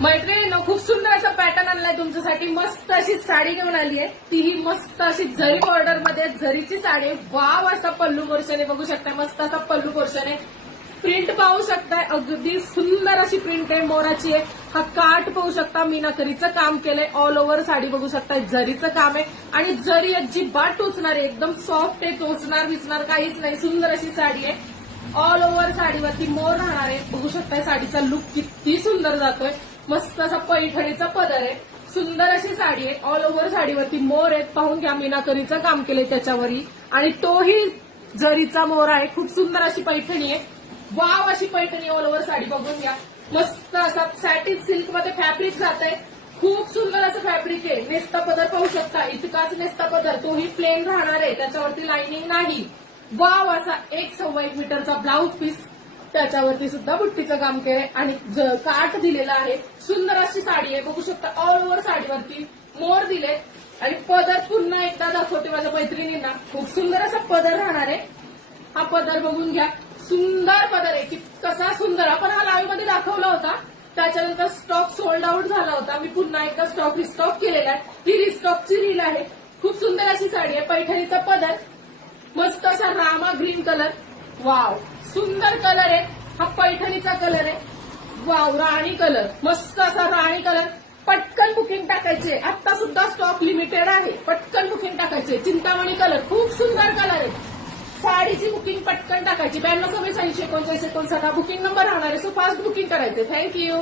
मैत्रिणींनो, खूप सुंदर असा पॅटर्न आणलाय तुमच्यासाठी. मस्त अशी साडी घेऊन आली आहे. तीही मस्त अशी जरी बॉर्डर मध्ये जरीची साडी. वाव असा पल्लू पोर्शन आहे, बघू शकता. मस्त असा पल्लू पोर्शन आहे. प्रिंट पाहू शकताय, अगदी सुंदर अशी प्रिंट आहे, मोराची आहे. हा काठ पाहू शकता, मीनाकरीचं काम केलंय. ऑल ओव्हर साडी बघू शकताय, जरीचं काम आहे. आणि जरी अजिबात टोचणार आहे, एकदम सॉफ्ट आहे, टोचणार विचणार काहीच नाही. सुंदर अशी साडी आहे. ऑल ओव्हर साडीवरती मोर राहणार आहे. बघू शकताय साडीचा लुक किती सुंदर जातोय. मस्त असा पैठणीचा पदर आहे. सुंदर अशी साडी आहे. ऑल ओव्हर साडीवरती मोर आहेत, पाहून घ्या. मीनाकरीचं काम केलंय त्याच्यावरही, आणि तोही जरीचा मोर आहे. खूप सुंदर अशी पैठणी आहे. वाव अशी पैठणी ऑल ओव्हर साडी बघून घ्या. मस्त असा सॅटिन सिल्क मध्ये फॅब्रिक जात आहे. खूप सुंदर असं फॅब्रिक आहे. नेस्ता पदर पाहू शकता, इतकाच नेस्ता पदर, तोही प्लेन राहणार आहे, त्याच्यावरती लाइनिंग नाही. वाव असा 1.25 मीटरचा ब्लाऊज पीस, त्याच्यावरती सुद्धा बुट्टीचं काम केलंय आणि काठ दिलेला आहे. सुंदर अशी साडी आहे, बघू शकता. ऑल ओव्हर साडीवरती मोर दिले. आणि पदर पुन्हा एकदा दाखवते माझ्या मैत्रिणींना. खूप सुंदर असा पदर राहणार आहे. हा पदर बघून घ्या, सुंदर पदर आहे. की कसा सुंदर, आपण हा लाईव्ह मध्ये दाखवला होता, त्याच्यानंतर स्टॉक सोल्ड आउट झाला होता. मी पुन्हा एकदा स्टॉक रिस्टॉक केलेला आहे. ही रिस्टॉकची रील आहे. खूप सुंदर अशी साडी आहे. पैठणीचा पदर, मस्त असा रामा ग्रीन कलर. वाव, सुंदर कलर आहे. हा पैठणीचा कलर आहे. वाव, राणी कलर, मस्त असा राणी कलर. पटकन बुकिंग टाकायचे, आता सुद्धा स्टॉक लिमिटेड आहे. पटकन बुकिंग टाकायचे. चिंतामणी कलर, खूप सुंदर कलर आहे. साडीची बुकिंग पटकन टाकायची. 92 26 80 49 59 बुकिंग नंबर राहणार आहे. सो फास्ट बुकिंग करायचे. थँक्यू.